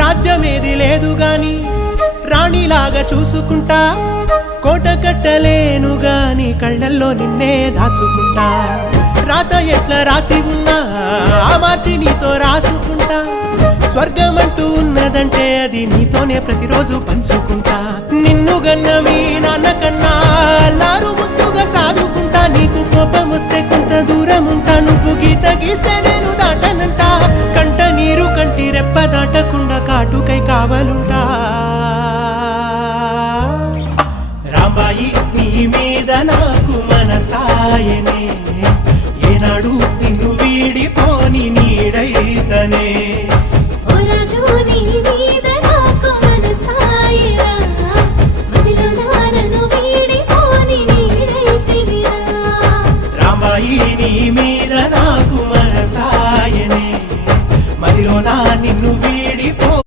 రాజ్యమేది లేదు గాని రాణిలాగా చూసుకుంటా, కోట కట్టలేను గాని కళ్ళల్లో నిన్నే దాచుకుంటా. రాత ఎట్లా రాసి ఉన్నా ఆ మార్చి నీతో రాసుకుంటా. స్వర్గమంటూ ఉన్నదంటే అది నీతోనే ప్రతిరోజు పంచుకుంటా. నిన్ను గన్న మీ నాన్న కన్నా అల్లారు ముద్దుగా సాదుకుంటా. నీకు కోపం వస్తే కొంత దూరం ఉంటా, నువ్వు గీత గీస్తే నేను దాటనంటా. కంట నీరు కంటి రెప్ప దాటకుండా కాటుకై కావాలుంటా.